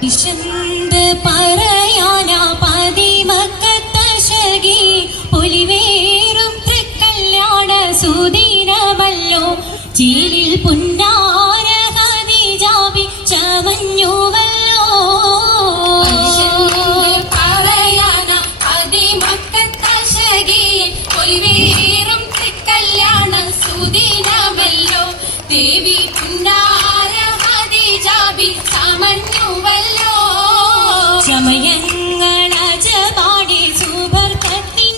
വിശന്ത് പറയാനാ പതിമക്കത്തശകി പൊലിവേറും തൃക്കല്യാണ സുദിനമല്ലോ ചീലിൽ പുന്നാര ഖദീജാബി ചമഞ്ഞുവല്ലോ. പറയാനാ പതിമക്കത്തശകി പൊലിവേറും തൃക്കല്യാണ സുദിനമല്ലോ ദേവി പുന്നാര ഖദീജാബി ചമഞ്ഞുവല്ലോ. ചമയങ്ങളജപാടി സുബർക്കത്തിനതൃപ്പമേ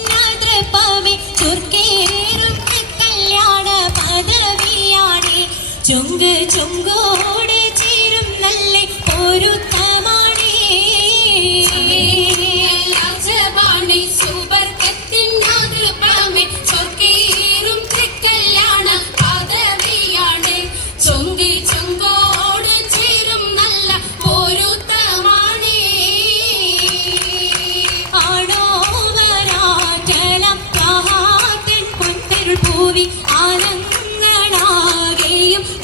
ചുർക്കേറും കല്യാണ പദവിയാണേ ചൊങ്ക് ചൊങ്കോടെ ചേരും നല്ല പൊരുത്തമാണേ. രാജപാണി സുബർക്കത്തിനതൃപ്പമേ ചുർക്കേറും കല്യാണ പദവിയാണേ ചൊങ്ക് ചൊങ്കോടെ ചേരും നല്ല പൊരുത്തമാണേ. ആടോവരാറ്റലം കാറ്റൻ പൊൻപെരുൾ പൂവി ആനങ്ങളാകെയും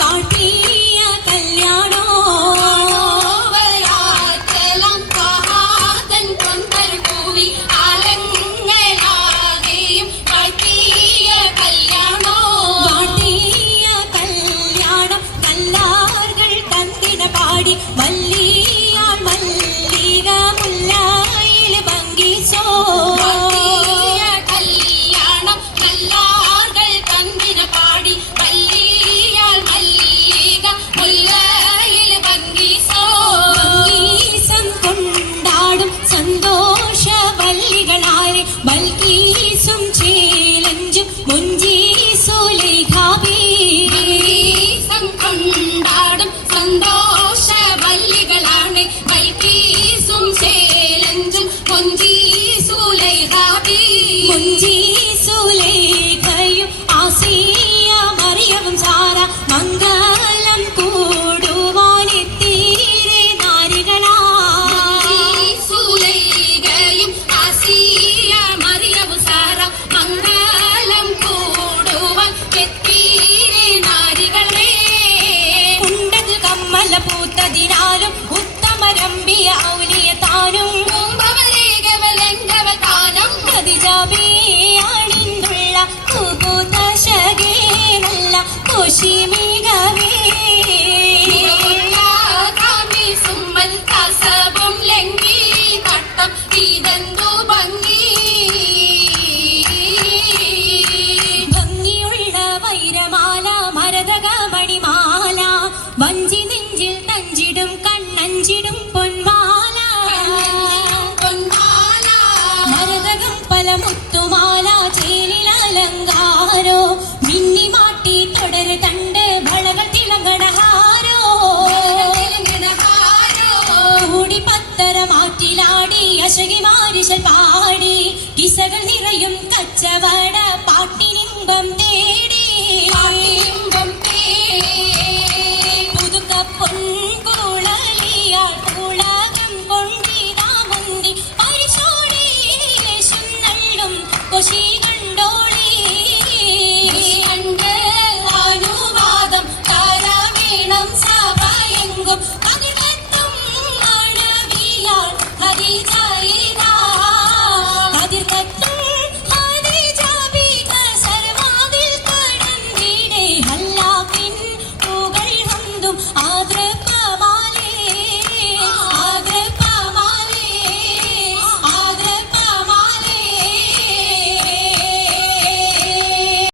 കാട്ടിയ കല്യാണോ. ആടോവരാറ്റലം കാറ്റൻ പൊൻപെരുൾ പൂവി ആനങ്ങളാകെയും കാട്ടിയ കല്യാണോ. കാട്ടിയ കല്യാണം കല്ലാർകൾ കന്തിന പാടി വല്ലിയാൾ മല്ലിക മുല്ലായിൽ ഭംഗിച്ചോ. കല്യാണം കല്ലാർകൾ കന്തിന പാടി വല്ലിയാൾ മല്ലിക മുല്ലായിൽ ഭംഗിച്ചോ. ഭംഗീസം കൊണ്ടാടും സന്തോഷ വല്ലികളാരെ ബൽക്കീസും ചേലഞ്ചും മുഞ്ചീസുലൈഖാബി. ഭംഗീസം കൊണ്ടാടും സന്തോഷ വല്ലികളാണ് ബൽക്കീസും ചേലഞ്ചും മുഞ്ചീസുലൈഖാബി. മുഞ്ചീസുലൈഖയും ആസിയ മറിയവും സാറ മംഗലം കൂടുവാനെത്തീരെ നാരികളാ. മുഞ്ചീസുലൈഖയും ആസിയ മറിയവും സാറ മംഗലം കൂടുവാൻ എത്തീരെ നാരികളെ. ഉണ്ടത് കമ്മല പൂത്തതിനാലും ഉത്തമരമ്പിയ ഔലിയ താനും ഖദീജാബിയാണിന്നുള്ള കുബുതശകേ നല്ല കുശിമികവേ. സുമ്മൽ കസവും ലംഘി തട്ടം ഇതെന്തു ഭംഗി. ഭംഗിയുള്ള വൈരമാല മരതക മണിമാല വഞ്ചി നെഞ്ചിൽ തഞ്ചിടും കണ്ണഞ്ചിടും പൊന്മാല. മരതകം പല മുത്തുമാല ചേലിൽ അലങ്കാരോ മിന്നിമാട്ടി തുടര് തണ്ട് വളകൾ തിളങ്ങണഹാരോ. കൂടി പത്തര മാറ്റിലാടി അശകി മാരിശൽ പാടി കിസകൾ നിറയും കച്ചവട പാട്ടിനിമ്പം തേടി. പുതുക്ക പൊൻകുളലിയാൾ കുളകം കൊണ്ടിതാ മുന്തി പരിശോടി ലേശം നള്ളും കൊശി കണ്ടോളി. കണ്ട് അനുവാദം തര വേണം സഭയെങ്കും